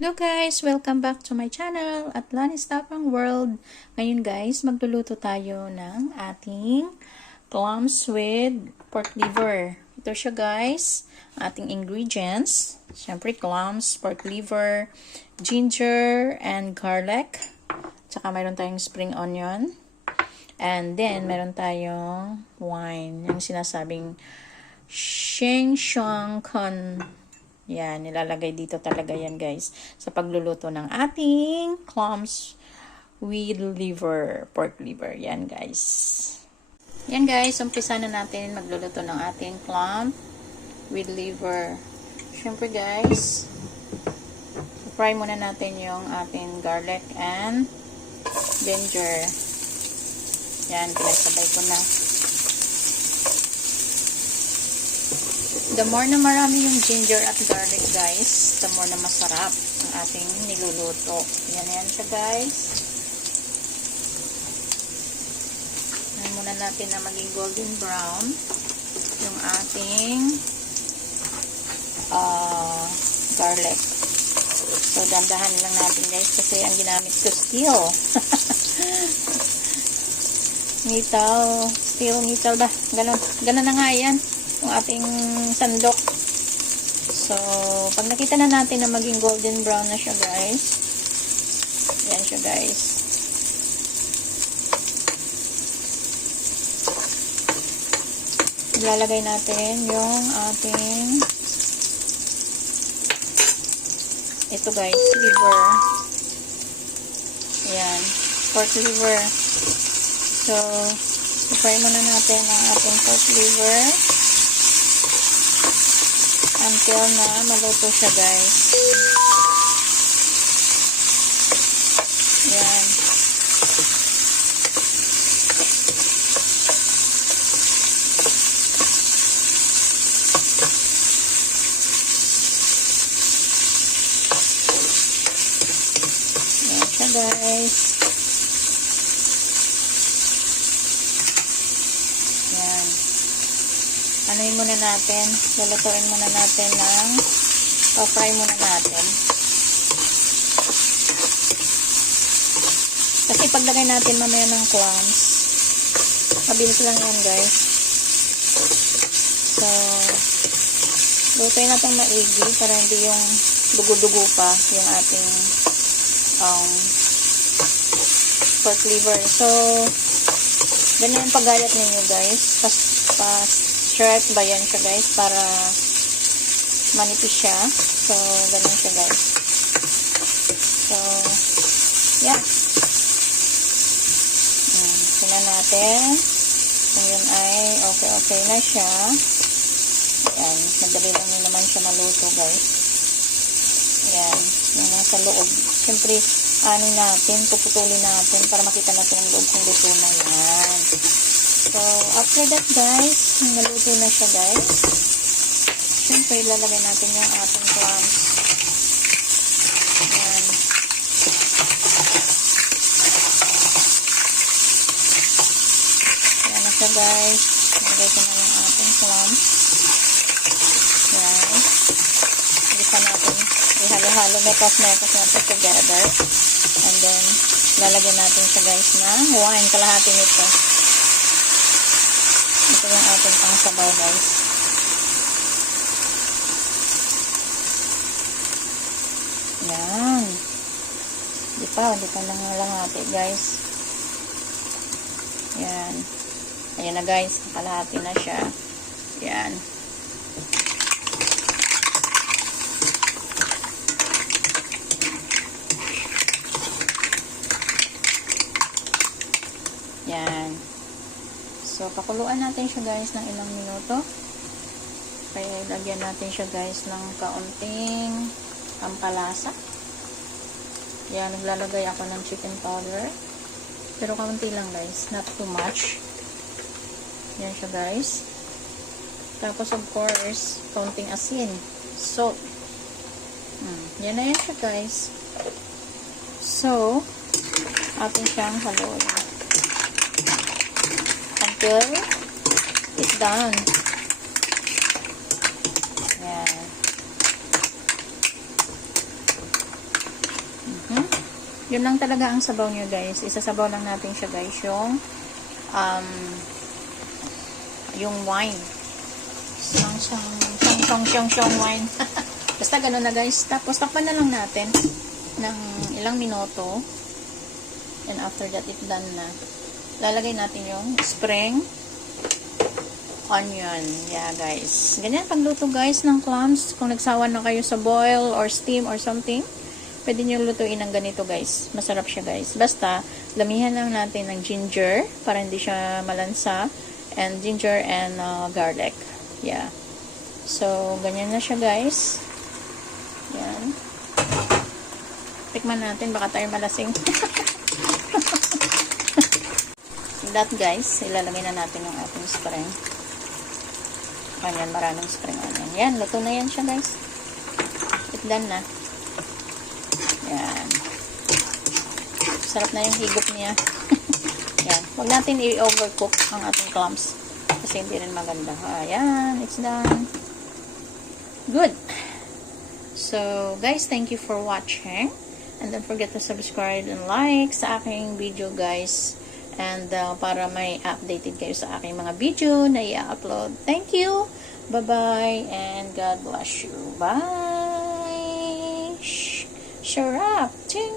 Hello guys! Welcome back to my channel, Atlantis Tapang World. Ngayon guys, magluluto tayo ng ating clams with pork liver. Ito siya guys, ating ingredients. Siyempre clams, pork liver, ginger, and garlic. Tsaka mayroon tayong spring onion. And then, meron tayong wine. Yung sinasabing Sheng Shuang Kun. Yan, nilalagay dito talaga yan guys sa pagluluto ng ating clams with liver, pork liver. Yan guys. Yan guys, umpisa na natin magluluto ng ating clam with liver. Siyempre guys, fry muna natin yung ating garlic and ginger. Yan, pinagsabay ko na. The more na marami yung ginger at garlic guys, the more na masarap ang ating niluluto. Yan siya guys. Yan muna natin na maging golden brown yung ating garlic. So, dandahan lang natin guys kasi ang ginamit ko steel. Ngital ba? Ganon na nga yan. Yung ating sandok. So, pag nakita na natin na maging golden brown na siya guys. Yan siya guys. Ilalagay natin yung ating ito guys, liver. Yan. Pork liver. So, i-fry muna natin ang ating pork liver until na maluto siya guys. Yan. Yan siya guys. Yan. Anuin muna natin, lulutuin muna natin ng pa-fry muna natin. Kasi paglagay natin mamaya ng clams, mabilis lang yan guys. So, lutuin natin maigi para hindi yung dugo-dugo pa yung ating pork liver. So, ganyan yung paggayat ninyo guys. Shred ba yan siya guys para manipis siya. So, ganun siya guys. So, yeah. Tingnan natin kung yun ay okay na siya. Ayan. Madali lang din naman siya maluto guys. Ayan. Yung nasa loob. Siyempre, puputulin natin para makita natin ang loob kung luto na yan. So, after that guys, naluto na siya guys. Siyempre, ilalagay natin yung ating clams. Ayan. Ayan na siya guys. Nilagay ko na yung ating clams. Ayan. Isa natin, ihalo-halo, mekos natin together. And then, lalagyan natin siya guys ng wine. Kalahati nito. Ito yung ating pangsabaw guys. Yan. Hindi pa nangalangati guys. Yan. Ayan na guys. Nakalahati na siya. Yan. Yan. So, pakuluan natin siya guys ng ilang minuto. Kaya lagyan natin siya guys ng kaunting pampalasa. Yan, naglalagay ako ng chicken powder. Pero kaunti lang guys, not too much. Yan siya guys. Tapos of course, kaunting asin. Salt. Yan na yan siya guys. So, atin siyang haluin until it's done. Yan. Yun lang talaga ang sabaw nyo, guys. Isasabaw lang natin siya, guys, yung wine. Siyang wine. Basta ganun na, guys. Tapos, takpan na lang natin ng ilang minuto. And after that, it done na. Lalagay natin yung spring onion. Yeah, guys. Ganyan pagluto, guys, ng clams. Kung nagsawa na kayo sa boil or steam or something, pwede nyo lutuin ng ganito, guys. Masarap siya, guys. Basta, lamihan lang natin ng ginger para hindi siya malansa. And ginger and garlic. Yeah. So, ganyan na siya, guys. Yan. Tikman natin. Baka tayo malasing. That, guys, ilalagay na natin yung ating spring. Ayan, maraming spring onion. Yan, luto na yan siya, guys. It done na. Yan. Sarap na yung higop niya. Yan. Huwag natin i-overcook ang ating clams. Kasi hindi rin maganda. Ayan, it's done. Good. So, guys, thank you for watching. And don't forget to subscribe and like sa aking video, guys. And para may updated kayo sa aking mga video na i-upload. Thank you. Bye-bye. And God bless you. Bye. Shh. Sure up. Ting.